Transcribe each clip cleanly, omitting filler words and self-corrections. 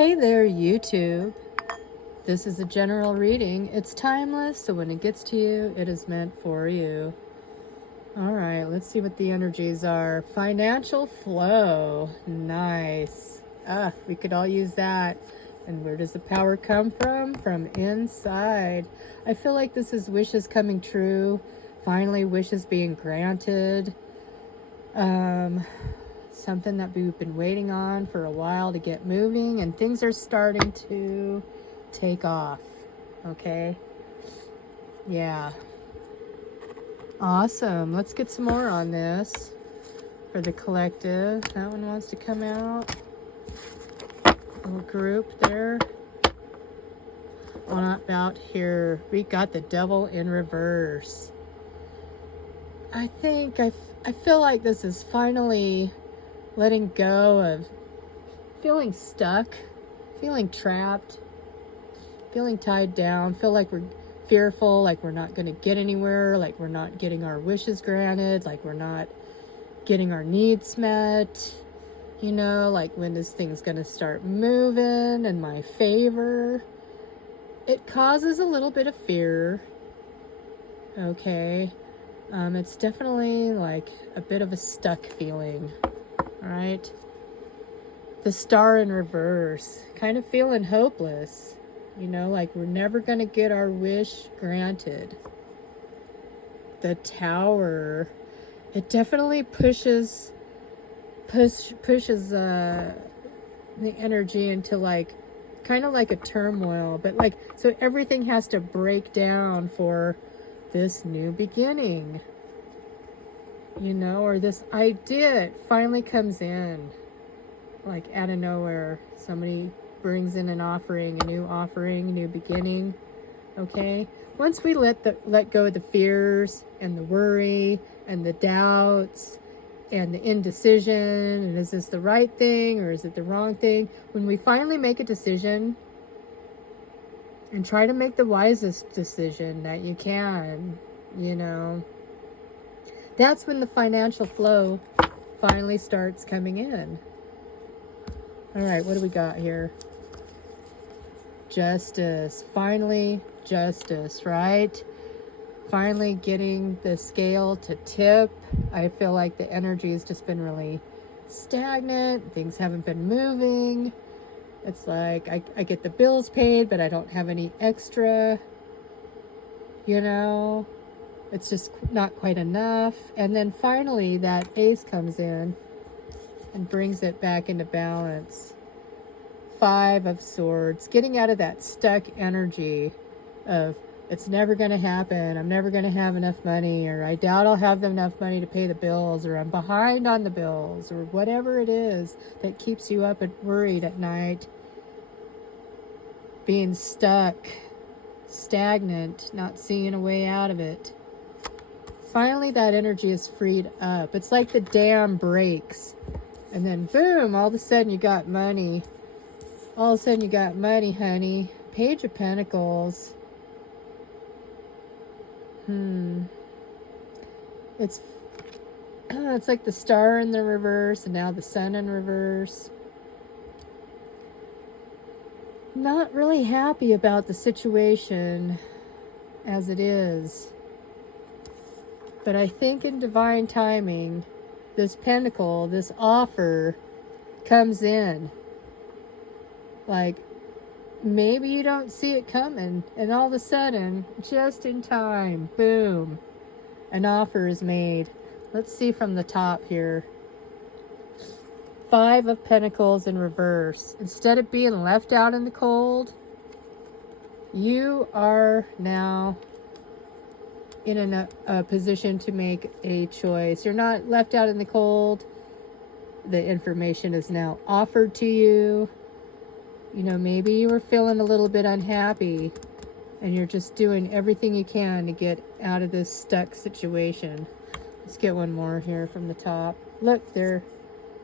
Hey there, YouTube. This is a general reading. It's timeless, so when it gets to you, it is meant for you. All right, let's see what the energies are. Financial flow. Nice. We could all use that. And where does the power come from? From inside. I feel like this is wishes coming true. Finally, wishes being granted. Something that we've been waiting on for a while to get moving, and things are starting to take off. Okay? Yeah. Awesome. Let's get some more on this for the collective. That one wants to come out. Little group there. On about here, we got the devil in reverse. I feel like this is finally letting go of feeling stuck, feeling trapped, feeling tied down, feel like we're fearful, like we're not going to get anywhere, like we're not getting our wishes granted, like we're not getting our needs met, like when this thing's going to start moving in my favor. It causes a little bit of fear, okay? It's definitely like a bit of a stuck feeling. All right. The star in reverse, kind of feeling hopeless, like we're never going to get our wish granted. The tower, it definitely pushes the energy into kind of like a turmoil, but so everything has to break down for this new beginning. Or this idea, it finally comes in, like out of nowhere. Somebody brings in an offering, a new beginning. Okay? Once we let go of the fears and the worry and the doubts and the indecision, and is this the right thing or is it the wrong thing? When we finally make a decision and try to make the wisest decision that you can, that's when the financial flow finally starts coming in. All right, what do we got here? Justice. Finally, justice, right? Finally getting the scale to tip. I feel like the energy has just been really stagnant. Things haven't been moving. It's like I get the bills paid, but I don't have any extra, It's just not quite enough. And then finally that ace comes in and brings it back into balance. 5 of Swords. Getting out of that stuck energy of it's never going to happen. I'm never going to have enough money, or I doubt I'll have enough money to pay the bills, or I'm behind on the bills, or whatever it is that keeps you up and worried at night. Being stuck, stagnant, not seeing a way out of it. Finally, that energy is freed up. It's like the dam breaks. And then, boom, all of a sudden you got money. All of a sudden you got money, honey. Page of Pentacles. It's like the star in the reverse and now the sun in reverse. Not really happy about the situation as it is. But I think in divine timing, this pentacle, this offer, comes in. Like, maybe you don't see it coming, and all of a sudden, just in time, boom, an offer is made. Let's see from the top here. 5 of Pentacles in reverse. Instead of being left out in the cold, you are now in a position to make a choice. You're not left out in the cold. The information is now offered to you. Maybe you were feeling a little bit unhappy and you're just doing everything you can to get out of this stuck situation. Let's get one more here from the top. Look, there.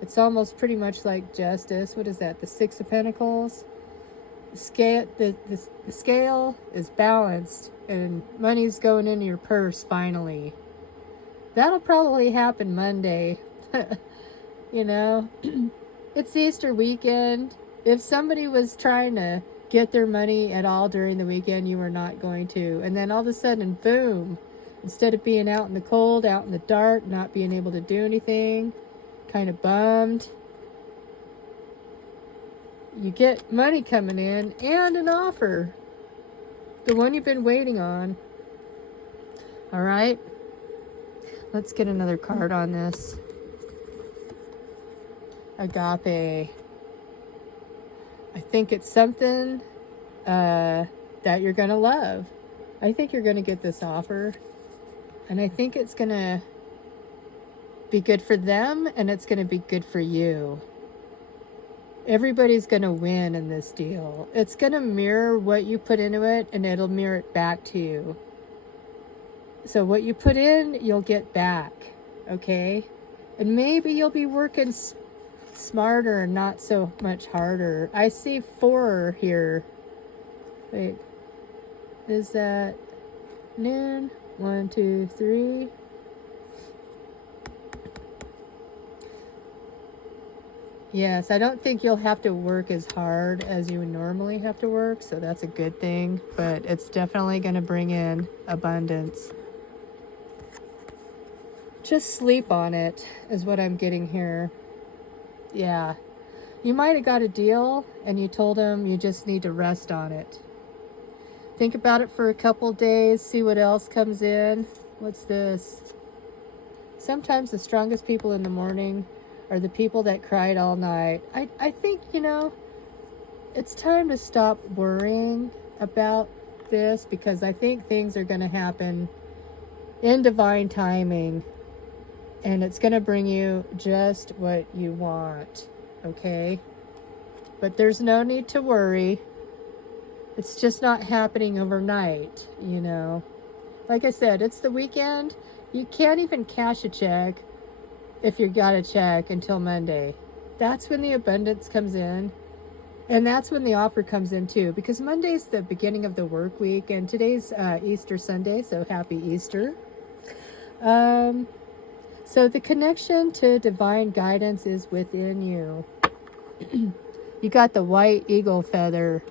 It's almost pretty much like justice. What is that? The 6 of Pentacles? The scale is balanced and money's going into your purse finally. That'll probably happen Monday. It's Easter weekend. If somebody was trying to get their money at all during the weekend, you were not going to. And then all of a sudden, boom, instead of being out in the cold, out in the dark, not being able to do anything, kind of bummed, you get money coming in and an offer. The one you've been waiting on. All right. Let's get another card on this. Agape. I think it's something that you're going to love. I think you're going to get this offer. And I think it's going to be good for them and it's going to be good for you. Everybody's going to win in this deal. It's going to mirror what you put into it and it'll mirror it back to you. So what you put in, you'll get back. Okay? And maybe you'll be working smarter and not so much harder. I see 4 here. Wait. Is that noon? 1, 2, 3. Yes, I don't think you'll have to work as hard as you would normally have to work, so that's a good thing, but it's definitely going to bring in abundance. Just sleep on it is what I'm getting here. Yeah. You might have got a deal and you told them you just need to rest on it. Think about it for a couple days, see what else comes in. What's this? Sometimes the strongest people in the morning are the people that cried all night. I think, it's time to stop worrying about this because I think things are going to happen in divine timing and it's going to bring you just what you want, okay? But there's no need to worry. It's just not happening overnight, Like I said, it's the weekend. You can't even cash a check if you got a check until Monday. That's when the abundance comes in. And that's when the offer comes in too. Because Monday's the beginning of the work week. And today's Easter Sunday. So happy Easter. So the connection to divine guidance is within you. You got the white eagle feather.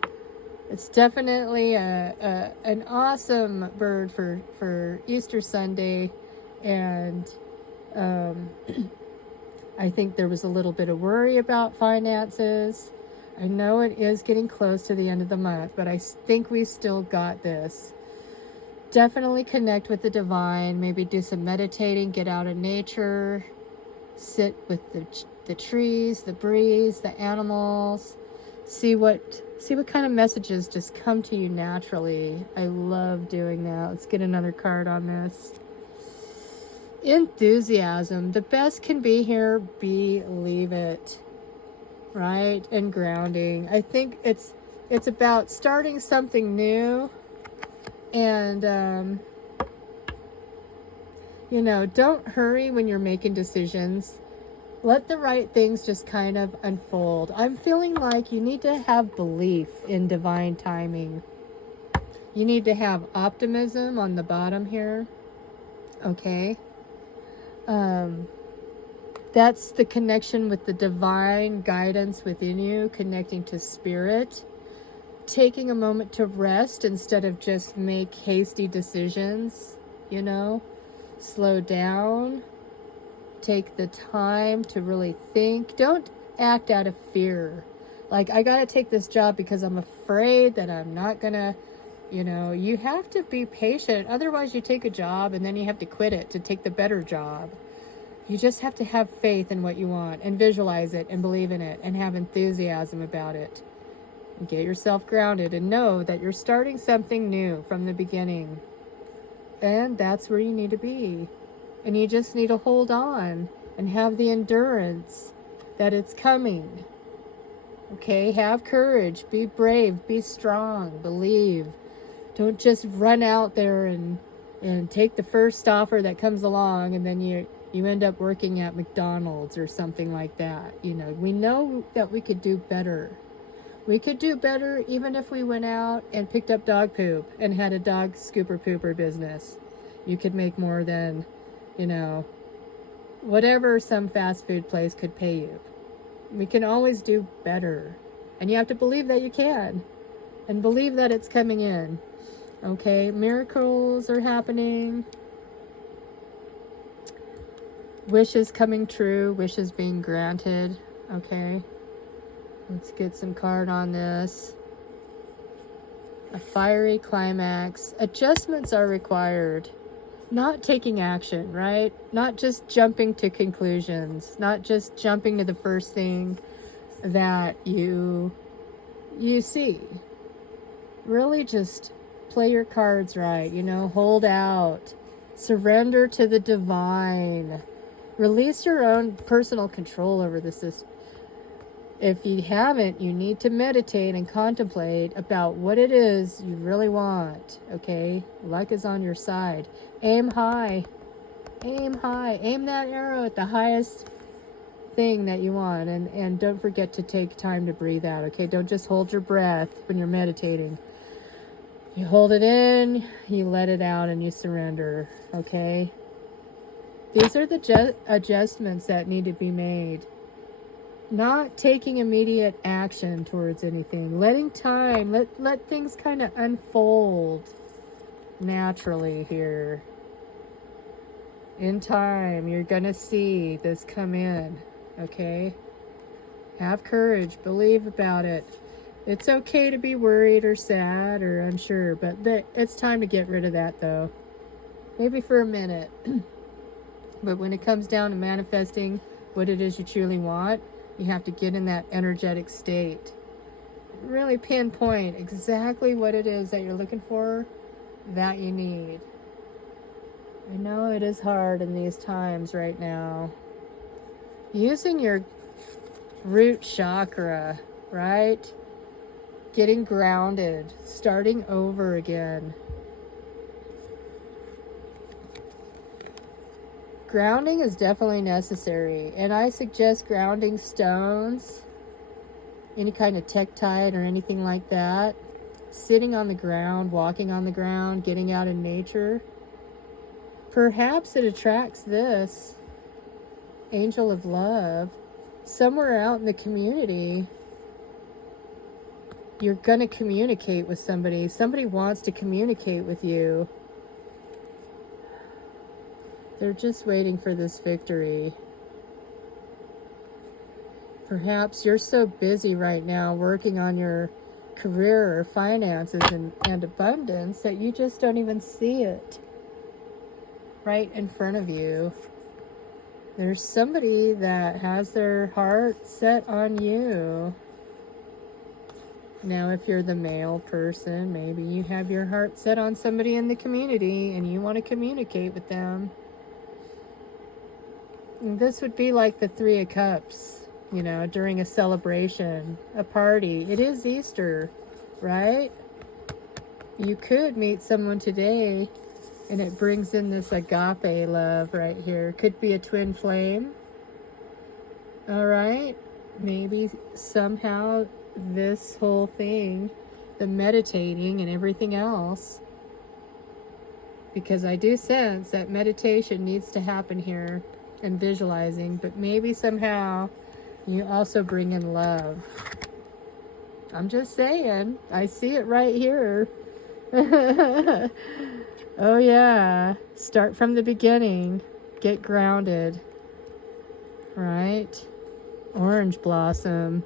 It's definitely an awesome bird for Easter Sunday. And I think there was a little bit of worry about finances. I know it is getting close to the end of the month, but I think we still got this. Definitely connect with the divine. Maybe do some meditating, get out in nature, sit with the trees, the breeze, the animals. See what kind of messages just come to you naturally. I love doing that. Let's get another card on this. Enthusiasm. The best can be here. Believe it. Right? And grounding. I think it's about starting something new. And, don't hurry when you're making decisions. Let the right things just kind of unfold. I'm feeling like you need to have belief in divine timing. You need to have optimism on the bottom here. Okay? That's the connection with the divine guidance within you, connecting to spirit. Taking a moment to rest instead of just make hasty decisions, Slow down. Take the time to really think. Don't act out of fear. Like, I got to take this job because I'm afraid that I'm not going to, you have to be patient. Otherwise, you take a job and then you have to quit it to take the better job. You just have to have faith in what you want and visualize it and believe in it and have enthusiasm about it. And get yourself grounded and know that you're starting something new from the beginning. And that's where you need to be. And you just need to hold on and have the endurance that it's coming. Okay, have courage, be brave, be strong, believe. Don't just run out there and take the first offer that comes along and then you end up working at McDonald's or something like that. We know that we could do better. We could do better even if we went out and picked up dog poop and had a dog scooper pooper business. You could make more than, whatever some fast food place could pay you. We can always do better. And you have to believe that you can. And believe that it's coming in. Okay? Miracles are happening. Wishes coming true. Wishes being granted. Okay? Let's get some card on this. A fiery climax. Adjustments are required. Not taking action, right? Not just jumping to conclusions. Not just jumping to the first thing that you see. Really just play your cards right, you know, hold out. Surrender to the divine. Release your own personal control over the system. If you haven't, you need to meditate and contemplate about what it is you really want, okay? Luck is on your side. Aim high. Aim high. Aim that arrow at the highest thing that you want. And don't forget to take time to breathe out, okay? Don't just hold your breath when you're meditating. You hold it in, you let it out, and you surrender, okay? These are the adjustments that need to be made. Not taking immediate action towards anything. Letting time, let things kind of unfold naturally here. In time, you're going to see this come in, okay? Have courage. Believe about it. It's okay to be worried or sad or unsure, but it's time to get rid of that, though. Maybe for a minute. But when it comes down to manifesting what it is you truly want, you have to get in that energetic state. Really pinpoint exactly what it is that you're looking for, that you need. I know it is hard in these times right now. Using your root chakra, right? Getting grounded, starting over again. Grounding is definitely necessary, and I suggest grounding stones, any kind of tektite or anything like that. Sitting on the ground, walking on the ground, getting out in nature. Perhaps it attracts this angel of love somewhere out in the community. You're going to communicate with somebody. Somebody wants to communicate with you. They're just waiting for this victory. Perhaps you're so busy right now working on your career or finances and abundance that you just don't even see it right in front of you. There's somebody that has their heart set on you. Now, if you're the male person, maybe you have your heart set on somebody in the community and you want to communicate with them. And this would be like the Three of Cups, you know, during a celebration, a party. It is Easter, right? You could meet someone today and it brings in this agape love right here. Could be a twin flame. All right. Maybe somehow this whole thing, the meditating and everything else, because I do sense that meditation needs to happen here and visualizing, but maybe somehow you also bring in love. I'm just saying, I see it right here. Oh yeah, start from the beginning, get grounded, right? Orange blossom,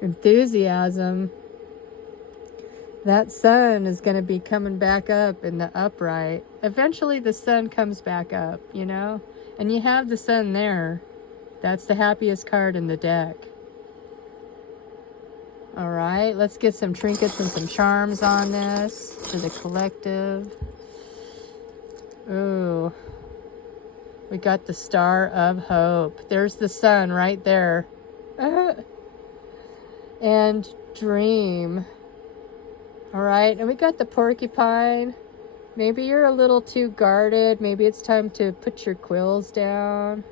enthusiasm. That sun is going to be coming back up in the upright. Eventually the sun comes back up, you know? And you have the sun there. That's the happiest card in the deck. All right, let's get some trinkets and some charms on this for the collective. Ooh. We got the Star of Hope. There's the sun right there. And dream. All right, and we got the porcupine. Maybe you're a little too guarded. Maybe it's time to put your quills down.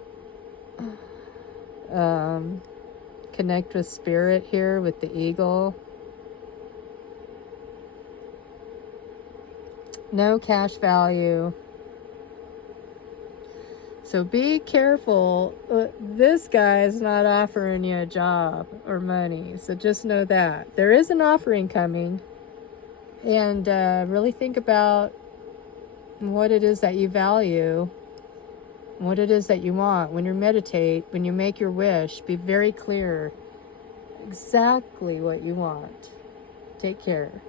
Connect with spirit here with the eagle. No cash value. So be careful. This guy is not offering you a job or money. So just know that. There is an offering coming. And really think about what it is that you value, what it is that you want. When you meditate, when you make your wish, be very clear exactly what you want. Take care.